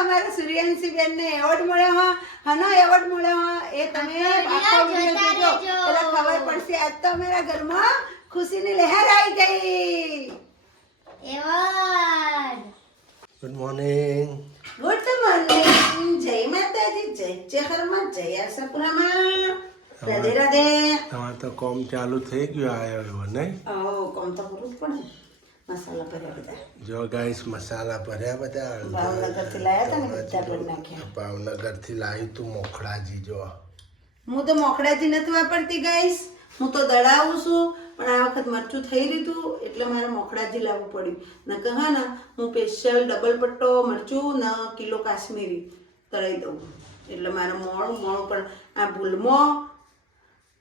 અમારા સૂર્યાંશી બેન ને એવોર્ડ મળ્યો હા હનો એવોર્ડ મળ્યો હા એ તમે આખો વિડિયો જોજો એટલે ખબર પડશે આજ તો અમારા ઘરમાં ખુશીની લહેર આવી ગઈ એવોર્ડ ગુડ મોર્નિંગ જય માતાજી જય હરમાં જય આશાપુરામાં રાધે રાધે તમારે તો કોમ ચાલુ થઈ ગયું આવ્યો નહીં કોમ તો પૂરું જ પડે મસાલા ભર્યા બધા જો ગાઈસ મસાલા ભર્યા બધા ભાવનગરથી લાયા હતા ને બધા ભરી નાખ્યા ભાવનગરથી લાવી તું મોખડાજી જો હું તો મોખડાજી નથી વાપરતી ગાઈસ હું તો દડાવું છું પણ આ વખત મરચું થઈ રહ્યું હતું એટલે મારે મોખડાજી લાવવું પડ્યું ન કહા ને હું સ્પેશિયલ ડબલ પટ્ટો મરચું ને કિલો કાશ્મીરી તળાઈ દઉં એટલે મારે મોડું પણ આ ભૂલમાં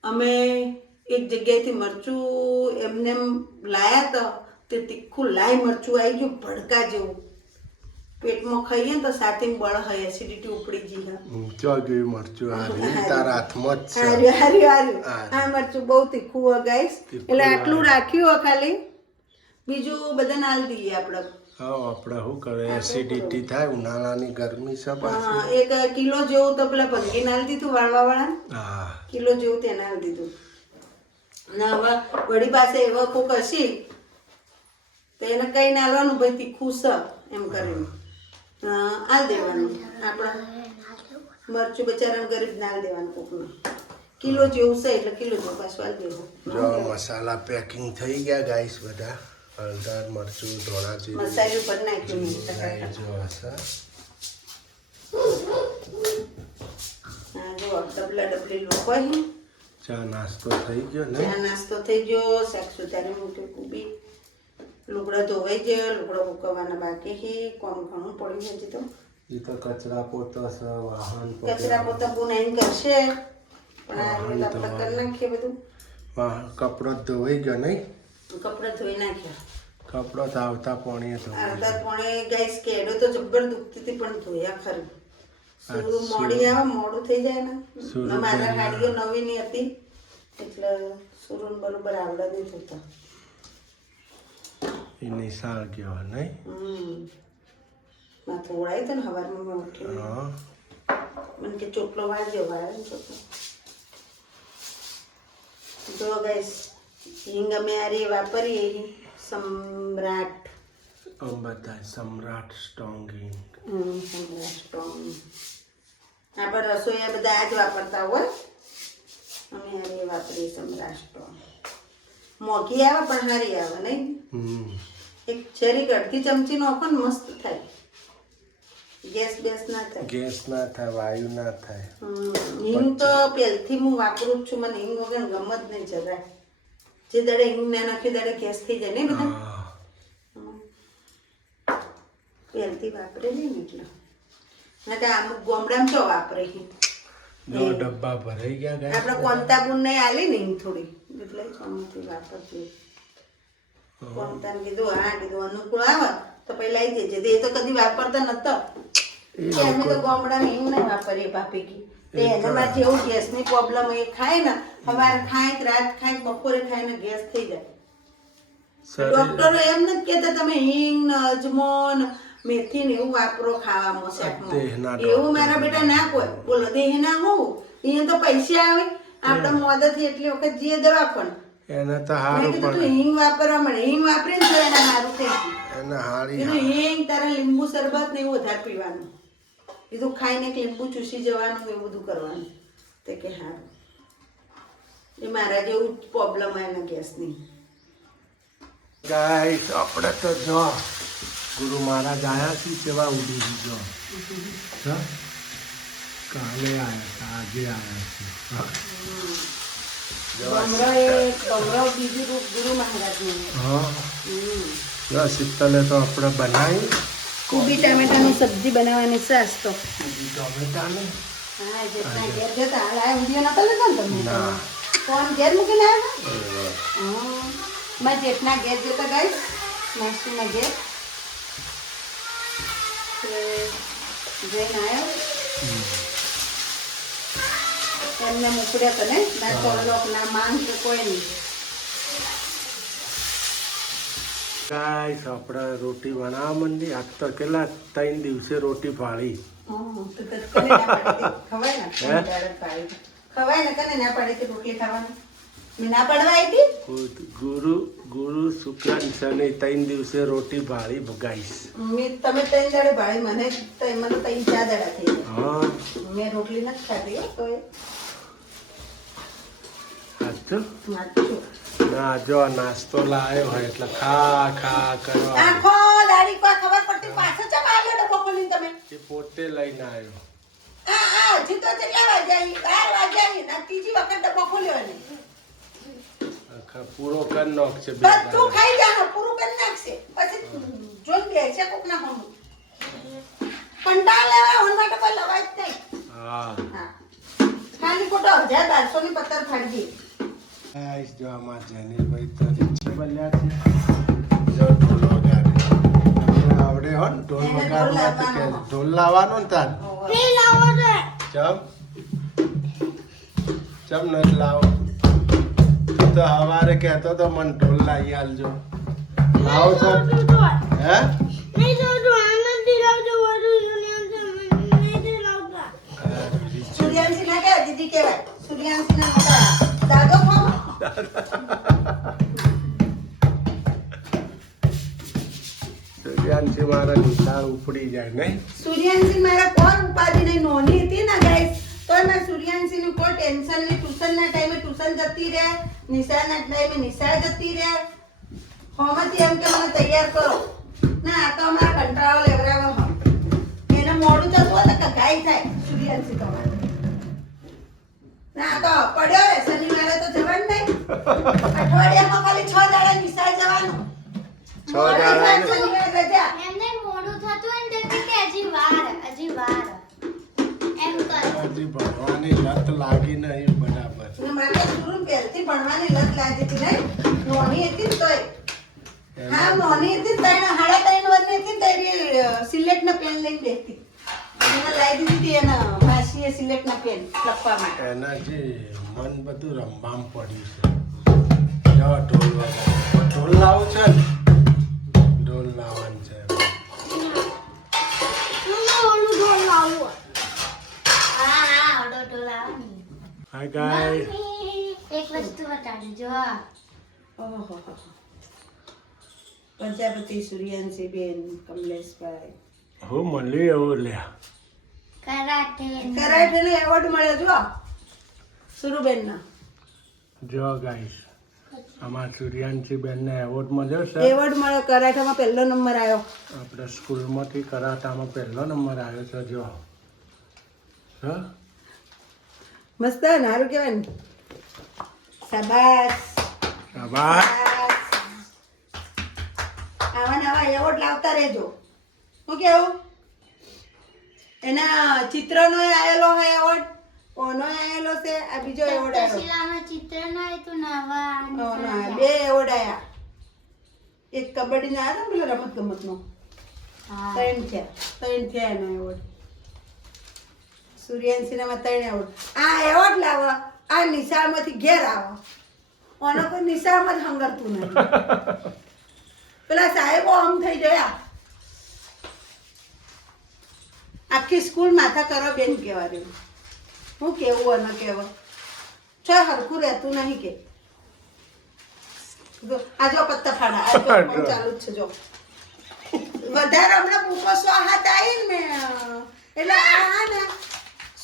અમે એક જગ્યાએથી મરચું એમને લાયા તો તે તીખું લાઈ મરચું આવી ગયું ભડકા જેવું પેટમાં ખાઈએ ને તો સાથે બળ હોય એસિડિટી ઉપડી જઈ ચો ગયું મરચું આ તારા હાથમાં જ છે હાર્યું આ મરચું બહુ તીખું હોય ગાઈસ એટલે આટલું રાખ્યું હોય ખાલી બીજું બધા નાલ દઈએ આપણે હા આપણે શું કરે એસિડિટી થાય ઉનાળાની ગરમી છે પાછી એક કિલો જેવું તો પેલા ભંગી નાલ દીધું વાળવા વાળા હા કિલો જેવું તે નાલ દીધું ને હવે વળી પાસે એવા કોક હશી તો એને કઈ નાલવાનું ભાઈ તીખું છે એમ કરીને આલ દેવાનું આપણા મરચું બચારાને ગરીબ નાલ દેવાનું કોકનું કિલો જેવું છે એટલે કિલો જેવું પાછું આલ દેવું જો મસાલા પેકિંગ થઈ ગયા ગાઈસ બધા હળદર મરચું ધોળા જીરું મસાલું પર નાખ્યું જો હશે હા જો ડબલી લોકો ચા નાસ્તો થઈ ગયો ને ચા નાસ્તો થઈ ગયો શાક સુધારી મૂક્યું કુબી લુગડા ધોવાઈ ગયા લુગડા સુકવવાના બાકી છે કોમ ઘણું પડ્યું હજી તો એ તો કચરા પોતા છે વાહન કચરા પોતા બુનાઈને કરશે પણ આ રીતે આપણે કરી નાખીએ બધું કપડો ધોવાઈ ગયો નહીં કપડાં ધોઈ નાખ્યા કપડો તો આવતા પાણીએ ધોવાઈ અડધા પોણે ગાઈસ કેડો તો જબ્બર દુખતી હતી પણ ધોયા ખરું સુરું મોડી આવે મોડું થઈ જાય ને મારા ગાડીઓ નવી ની હતી એટલે સુરું બરોબર આવડે નહીં થતા એ નિશાળ ગયો નહીં માથું ઓળાય તો ને હવારમાં મેં ઉઠી હા મને કે ચોટલો વાળજો વાળે ને ચોટલો જો ગાઈસ હિંગ અમે આ રે વાપરીએ સમ્રાટ બધા સમ્રાટ સ્ટ્રોંગ સમ્રાટ સ્ટ્રોંગ આપણે રસોઈયા બધા આ જ વાપરતા હોય અમે આ રે વાપરીએ સમ્રાટ સ્ટ્રોંગ મોઘી આવે પણ સારી આવે નહીં એક જરીક અડધી ચમચી નાખો ને મસ્ત થાય ગેસ ના થાય ગેસ ના થાય વાયુ ના થાય હિંગ તો પહેલથી હું વાપરું જ છું મને હિંગ વગર ગમ જ નહીં જરાય જે દાડે હિંગ ના નાખી દાડે ગેસ થઈ જાય ને બધા પહેલથી વાપરે નહીં એટલે ના કે અમુક ગામડામાં ચો વાપરે હિંગ જો ડબ્બા ભરાઈ ગયા ગાય આપણે કોંતાબુન ને આલી ને હિંગ થોડી એટલે અમુકથી વાપરતી કોંતાને કીધું હા કીધું અનુકૂળ આવે તો પહેલા આવી દેજે એ તો કદી વાપરતા નતો કે અમે તો ગામડામાં હિંગ નહીં વાપરીએ ભાભી કી તે એનામાં જેવું ગેસની પ્રોબ્લેમ એ ખાય ને સવારે ખાય રાત ખાય બપોરે ખાય ને ગેસ થઈ જાય ડોક્ટરો એમ નથી કહેતા તમે હિંગ ને અજમો ને મેથી ને એવું વાપરો ખાવામાં શાકમાં એવું મારા બેટા ના કોઈ બોલો દેહ ના હોવું અહીંયા તો પૈસા આવે આપણે મોદથી એટલી વખત જઈએ દવાખાને એને તો હારું પણ હિંગ વાપરવા મળે હિંગ વાપરીને તો એના હારું થઈ ગયું એને હારી હિંગ તારા લીંબુ શરબત ને એવું વધારે પીવાનું કીધું ખાઈને એક લીંબુ ચૂસી જવાનું એવું બધું કરવાનું તે કે હારું એ મારા જેવું પ્રોબ્લેમ હોય એના ગેસની ગાઈસ આપણે તો જો ગુરુ મહારાજ આયા છે કેવા ઉડી જો કાલે આયા આજે આયા છે બીજું રૂપ ગુરુ મહારાજનું હા શીતલે તો આપણે બનાવી કુબી ટામેટાની સબ્જી બનાવવાની છે આજ તો ટમેટાને હા જેટલા ઘેર જતા હાલ આ વિડીયો નતો લેતો ને તમે ફોન ઘેર મૂકીને આવ્યા મેં જેટના ઘેર જતા ગાઈસ માસીના ઘેર જઈને આવ્યો એમને મોકલ્યા તો ને ના ચોલોક ના માંગ કે કોઈ નહીં ગાઈસ આપણે રોટી બનાવવા માંડી. આજ તો કેટલા 3 દિવસે રોટી ફાળી. તો કને ના પાડી ખવાય ને ખવાય ને કને ના પાડી રોટલી ખાવાની મેં ના પાડવા આવી ગુરુ શુક્ર શનિ 3 દિવસે રોટી ફાળી ગાઈસ. તમે 3 દાડે ભાઈ મને 3-4 દાડા થઈ ગયા. હા મેં રોટલી નથી ખાધી હો તો સાચું ના જો નાસ્તો લાવ્યો હોય એટલે ખા ખા કરવા. આખો દાડી કોઈ ખબર પડતી પાછો ચમ આવ્યો ડબ્બો ખોલીને તમે એ પોતે લઈને આવ્યો. હજી તો કેટલા વાગ્યા 12 વાગ્યા ના ત્રીજી વખત ડબ્બો ખોલ્યો ને આખા પૂરો કરી નાખશે બે બધું દાડા. ખાઈ જાનો પૂરું કરી નાખશે પછી જોઈ લે છે કોક ના હોમ કંટાળ લેવા હોન માટે કોઈ લવાય જ નહીં. હા ખાલી ખોટો 1200 ની પત્તર ફાડી દે. ગાઈસ જો આમાં જેનીલભાઈ તો રીક્ષા બલ્યા છે. જો ઢોલ વગાડે. તમને આવડે હો ને ઢોલ વગાડવા તો કે ઢોલ લાવવાનો ને તાર. નહીં લાવો રે ચમ નથી લાવો. તું તો હવારે કહેતો તો મને ઢોલ લાવી આલજો. લાવો છો હે સૂર્યાંશી ના કહેવાય દીદી કહેવાય. સૂર્યાંશી ના મોટા દાદો ખાવ સૂર્યાંશી મારા નિશાળ ઉપડી જાય નહીં. સૂર્યાંશી મારા કોઈ ઉપાધિ નહીં. નોની હતી ને ગાઈસ તોય મેં સૂર્યાંશી નું કોઈ ટેન્શન નહીં. ટ્યુશન ના ટાઈમે ટ્યુશન જતી રહે, નિશાળના ટાઈમે નિશાળ જતી રહે. હોમાંથી એમ કે મને તૈયાર કરો ના આ તો અમારા કંટાળો લેવરાવો હમ એને મોડું થતું હોય તો ગાય થાય સૂર્યાંશી તમારે ના તો પડ્યો રે શનિવારે તો જવાનું નહીં. અઠવાડિયામાં ખાલી 6 દાડા નિશાળ જવાનું. 6 દાડા શનિવાર રજા. એમને મોડું થતું હોય ને તો કે હજી વાર એમ કર. હજી ભણવાની લત લાગી નહીં બરાબર. ને મારે તો શુરૂ પહેલથી ભણવાની લત લાગી હતી નહીં. નોની હતી ને તોય હા નોની હતી ને તઈને 3.5 વર્ષની હતી ને તઈ સિલેક્ટના પેન લઈને બેસતી. એને લાવી દીધી હતી એના માસીએ સિલેક્ટના પેન લખવા માટે. એના જે મન બધું રમવામાં પડ્યું છે. જો ઢોલ વગાડે. ઢોલ લાવું છે ને ઢોલ લાવવાનું છે. હા ઓડો ટોલાવાની. Hi guys. એક વસ્તુ બતાડી જો ઓહો પ્રજાપતિ સૂર્યાંશી બેન કમલેશભાઈ હું મળ્યું એવું લ્યા. કરાટેનો એવોર્ડ મળ્યો જો સુરુબેનનો. જો ગાઈસ આમાં સૂર્યાંશી બેનને એવોર્ડ મળ્યો છે. એવોર્ડ મળ્યો કરાટેમાં પહેલો નંબર આવ્યો. આપણે સ્કૂલમાંથી કરાટામાં પહેલો નંબર આવ્યો છે. જો હા મસ્ત ને સારું કહેવાય ને. શાબાશ શાબાશ. આવા નવા એવોર્ડ લાવતા રહેજો. શું કેવું એના ચિત્રનો આવેલો હોય એવોર્ડ ઓનો આવેલો છે. આ બીજો એવોર્ડ આવ્યો. શિલામાં ચિત્ર ના તો નવા 2 એવોર્ડ આયા. એક કબડ્ડી ના આવ્યો પેલો રમત ગમત નો. 3 થયા એનો એવોર્ડ. સૂર્યાંશીનામાં 3 એવોર્ડ. આ એવોર્ડ લાવો આ નિશાળમાંથી ઘેર આવો. ઓનો કોઈ નિશાળમાં જ હંગરતું નથી. પેલા સાહેબો આમ થઈ ગયા. આખી સ્કૂલ માથા કરો બેન કહેવાનું. હું કેવું અને કેવો છો હરખું રહેતું નહીં કે આ જો પત્તા ફાડા આ જો પણ ચાલુ જ છે. જો વધારે હમણાં બુકો 100 હાથ આવી ને એટલે આ ને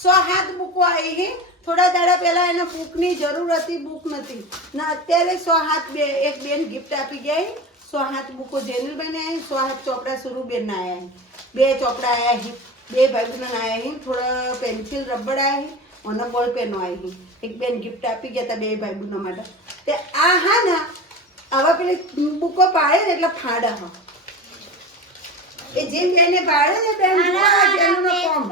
100 હાથ બુકો આવી. થોડા દાડા પહેલા એને બુકની જરૂર હતી, બુક નથી ને અત્યારે 100 હાથ એક બેન ગિફ્ટ આપી ગયા. 100 હાથ બુકો જેનિલબેન આવી, 100 હાથ ચોપડા સુરુબેન ના આવ્યા. 2 ચોપડા આવ્યા, 2 ભાઈબંધો આવ્યા, થોડા પેન્સિલ રબડ આવી અને બોલ પેનો આવી. એક બેન ગિફ્ટ આપી ગયા હતા 2 ભાઈબંધો માટે. તે આ હા ને આવા પેલી બુકો પાડે ને એટલે ફાડા હા એ જેમ બેને પાડે ને બેન જેનું કોમ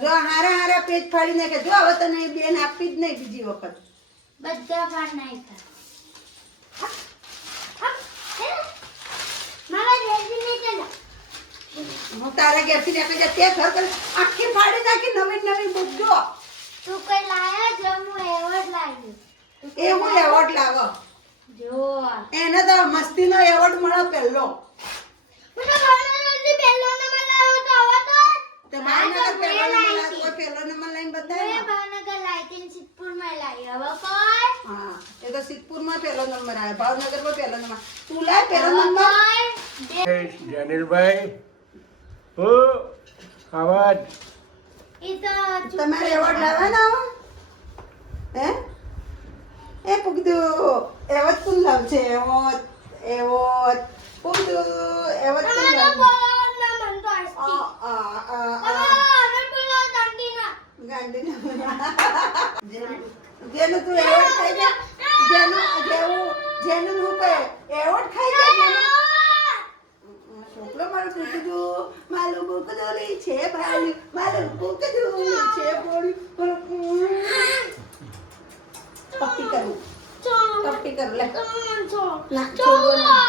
જો હારા પેજ ફાડી નાખે. જો હવે તને એ બેન આપી જ નહીં બીજી વખત. બધા પાડ નાખ્યા. મારા ઘેરથી નહીં ચાલો. હું તારા ઘેરથી નાખી જાય તે ઘર પર આખી ફાડી નાખી. નવી બુક જો તું કોઈ લાયા જો હું એવોર્ડ લાવ્યું. એવું એવોર્ડ લાવો. જો એને તો મસ્તીનો એવોર્ડ મળ્યો પહેલો. મને ભાવનગરથી પહેલો નંબર લાવ્યો તો હવે તો તે ભાવનગર પહેલો નંબર લાવ્યો, કોઈ પહેલો નંબર લઈને બતાય મેં ને. ભાવનગર લાવી હતી સિદ્ધપુરમાં લાવી હવે કોઈ હા, એ તો સિદ્ધપુરમાં પહેલો નંબર આવ્યો, ભાવનગરમાં પહેલો નંબર. તું લાય પહેલો નંબર. જેનિલભાઈ ઓ આવાજ ઈ તો તમારે એવોર્ડ લાવવાના હો? હે? એ પૂગદું એવોર્ડ કોણ લાવશે? એવોર્ડ પૂગદું એવોર્ડ કોણ તમારો લાવશે? બોલ ના મન તો આસ્તી હવે બોલો દાંડીના ગાંધીનગર જેનું તું એવોર્ડ ખાઈ જા, જેનું હું કહે એવોર્ડ ખાઈ જા જેનું. છોકરો મારું કૂકડું, મારું કૂકડું છે ભાઈ, મારું કૂકડું છે બોડી. પપ્પી કરું, પપ્પી કરું લે. ના છોડો ના.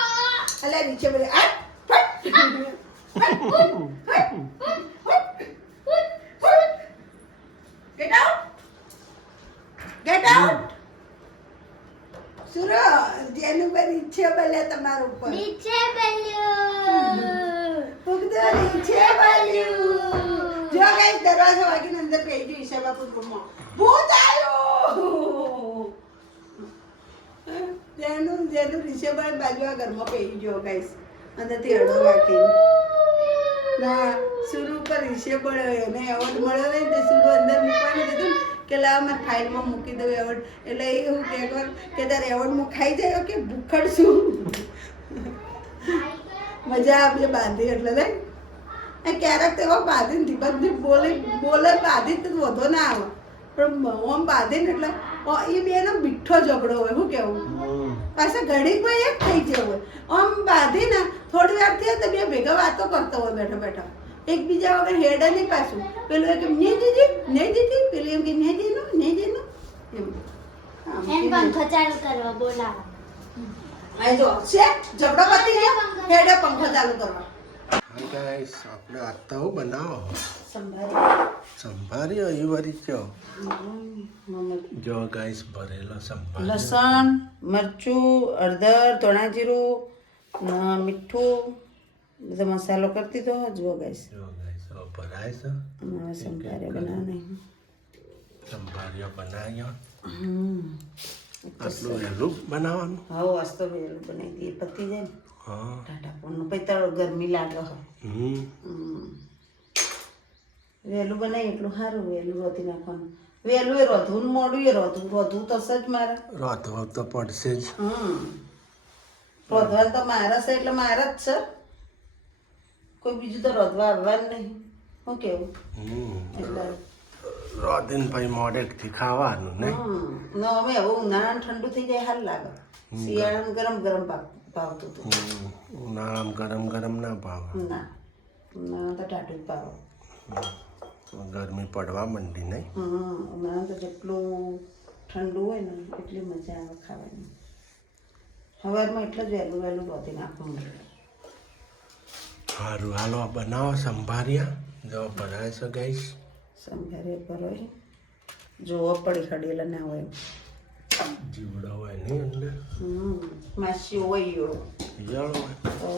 અલે નીચે બોલે આ Get out! Get out! સુરો જેનું પર ઈચ્છે ભલે તમારું ઉપર નીચે બેલ્યો ફૂગદો નીચે વાલ્યું. જો ગાઈસ દરવાજો વાગીને અંદર પેઈ ગયું ઈશાબાપુર રૂમમાં. ભૂત આવ્યું. જેનું રિષભભાઈ બાજુ આ ઘરમાં પેઈ ગયો ગાઈસ અંદરથી અડો વાગીને. ના સુરુ ઉપર રિષભ મળ્યો, એને એવોર્ડ મળ્યો ને તે સુરુ અંદર મૂકવાનું કીધું ને કે લાવ મારે ફાઇલમાં મૂકી દઉં એવોર્ડ. એટલે એવું કે તારે એવોર્ડ હું ખાઈ જાય કે ભૂખડ છું. મજા આપે બાંધી એટલે ને ક્યારેક તો એવો બાંધીને ધીપકથી બોલે બાંધી તો વધો ના આવે, પણ આમ બાંધીને એટલે એ બેનો મીઠો ઝઘડો હોય. શું કેવું પાછા ઘડીકમાં એક થઈ ગયો હોય. આમ બાંધીને થોડી વાર થયા તો બે ભેગા વાતો કરતો હોય બેઠા બેઠા, એકબીજા વગર હેડે નહીં. પાછું પેલું એમ નહીં દીધી પેલું એમ કે નહીં જેનું એમ. એમ પંખો ચાલુ કરવા બોલાવો અહીં જો છે ઝઘડો પતી ગયો, હેડે પંખો ચાલુ કરવા. હા ગાઈસ આપણે આતા હું બનાવો સંભાળ સંભારી એ વારી કયો જો ગાઈસ ભરેલો સંભાર લસણ, મરચું, હળદર, ધોણા જીરું, મીઠું બધો મસાલો કરી દીધો. જુઓ ગાઈસ જો ગાઈસ હવે ભરાય છે અમારા સંભારે બનાવવાની. સંભારીઓ બનાવ્યો હમ આટલું વહેલું બનાવવાનું હવે વાસ્તો વહેલું બનાવી દઈએ, પતી જાય ને હા ટાટા પોણનું પછી તારો ગરમી લાગે. વહેલું બનાવી એટલું સારું. વહેલું રોધી નાખવાનું. વહેલું એ રોધવું ને મોડું એ રોધવું થશે જ મારે. રોધવા તો પડશે જ રોધવા તો મારા છે એટલે મારા જ છે, કોઈ બીજું તો રોધવા આવવાનું નહીં. શું કેવું? એટલે રોધીને પછી મોડેકથી ખાવાનું નહીં ન હવે હવે ઉનાળાનું ઠંડુ થઈ જાય હાલ લાગે. શિયાળાનું ગરમ ગરમ ભાવતું હતું. ઉનાળામાં ગરમ ગરમ ના ભાવે ના ઉનાળામાં તો ટાટું જ ભાવે. ગરમી પડવા માંડી નહીં ઉનાળામાં તો જેટલું ઠંડુ હોય ને એટલી મજા આવે ખાવાની. સવારમાં એટલે જ વહેલું વહેલું રોધી નાખવાનું. સારું હાલો બનાવો સંભાર્યા જો બનાવે છે ગાઈસ સંભારે ભરો જોવો પડી ખડેલા ના હોય. જીવડો હોય નહીં અંદર માસી હોય એવો ઈયાળો હોય તો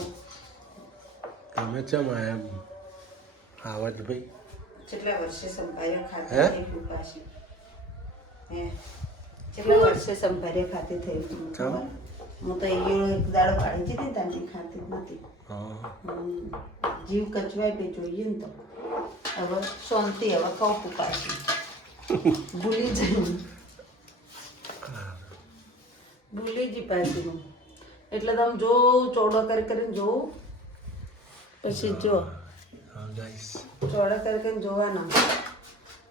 તમે ચમ આયા આવત ભાઈ કેટલા વર્ષે સંભાર્યા હે? ખાતી થઈ પાછી હે કેટલા વર્ષે સંભાર્યા ખાતી થઈ ચમ? હું તો ઈયો એક દાડો પાડી જતી ને ત્યાંથી ખાતી જ નથી. હા જીવ કચવાય પે જોઈએ ને તો હવે શાંતિ. હવે ખાવું પાછી ભૂલી જઈ પાછી હું. એટલે તમે જોઉં ચોડો કરીને જોઉં પછી જો હા ગાઈસ ચોડા કરીને જોવાના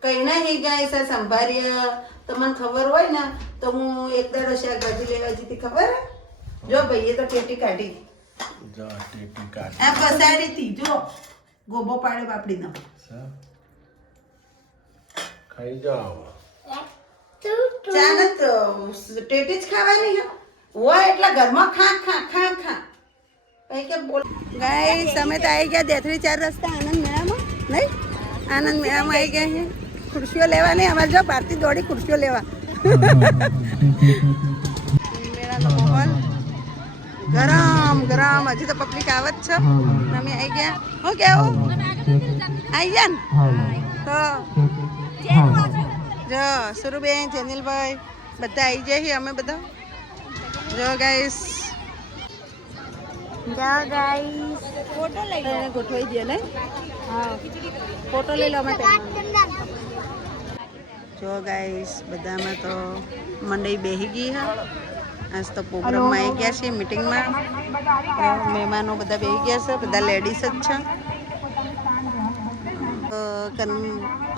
કઈ ના નહીં ગાય સા સંભાર્યા. તમને ખબર હોય ને તો હું એક દાડો શાકભાજી લેવા જતી ખબર હે? જો ભાઈએ તો ટેટી કાઢી જો ટેટી કાઢ આ પસાડી હતી. જો ગોબો પાડે બાપડીનો. ખાઈ જાઓ ચા ન તો ટેટી જ ખાવાની હે હોય એટલે ઘરમાં ખા ખા ખા ખા કઈ કે બોલ. ગાઈસ અમે તો આવી ગયા દેથડી 4 રસ્તા આનંદ મેળામાં. નહીં આનંદ મેળામાં આવી ગયા છે. ખુરશીઓ લેવા નહીં અમારે જો ભારતી દોડી ખુરશીઓ લેવા. મેળામાં અહીંયાનો માહોલ ગરમ ગરમ. હજી તો પબ્લિક આવે જ છે. અમે આવી ગયા. હું કેવું આવી ગયા ને તો જો સુરુબેન, જેનિલભાઈ બધા આવી જાય છે. અમે બધા જો ગાઈસ ફોટો લઈ લો. ગોઠવાઈ દે ને. હા ફોટો લઈ લો માટે. જો ગાઈસ બધામાં તો મંડળી બેસી ગઈ હા. આજ તો પ્રોગ્રામમાં આવી ગયા છે, મીટિંગમાં. મહેમાનો બધા બેસી ગયા છે. બધા લેડીઝ જ છે.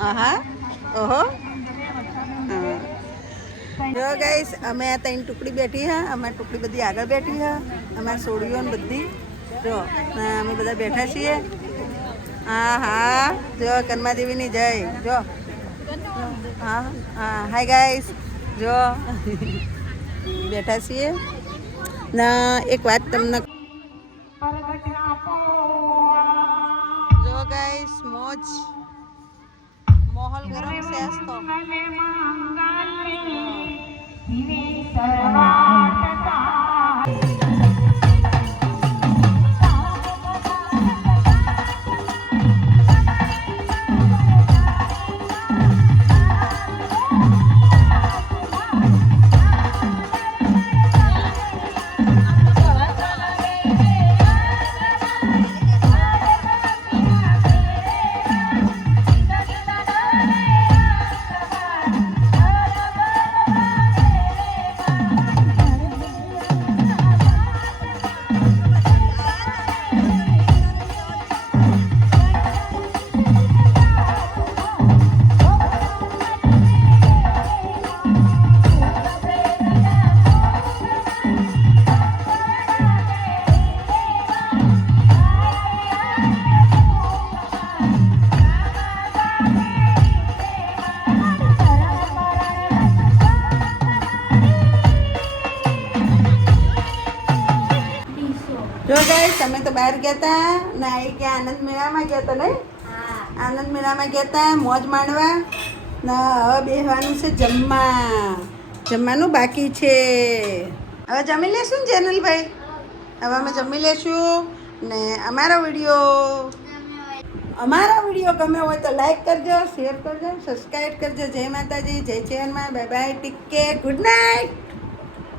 હા ઓહો જો ગાઈસ અમે આ ત્રણ ટુકડી બેઠી હા. અમારી ટુકડી બધી આગળ બેઠી હા. અમારી સોડીઓ ને બધી જો અમે બધા બેઠા છીએ. હા હા જો કન્મા દેવીની જય. જો હા હા હાય ગાઈસ જો બેઠા છીએ ના. એક વાત તમને જો ગાઈસ મોજ માહોલ ગરમ છે આજ તો. જો ગાઈસ અમે તો બહાર ગયા હતા ને આવી ગયા આનંદ મેળામાં ગયા હતા ને. આનંદ મેળામાં ગયા હતા મોજ માંડવા ને હવે બેસવાનું છે જમવાનું બાકી છે. હવે જમી લેશું ને જેનલભાઈ. હવે અમે જમી લેશું ને અમારો વિડીયો ગમે હોય તો લાઈક કરજો, શેર કરજો, સબસ્ક્રાઈબ કરજો. જય માતાજી, જય ચેનમાં. Bye bye, take care, good night.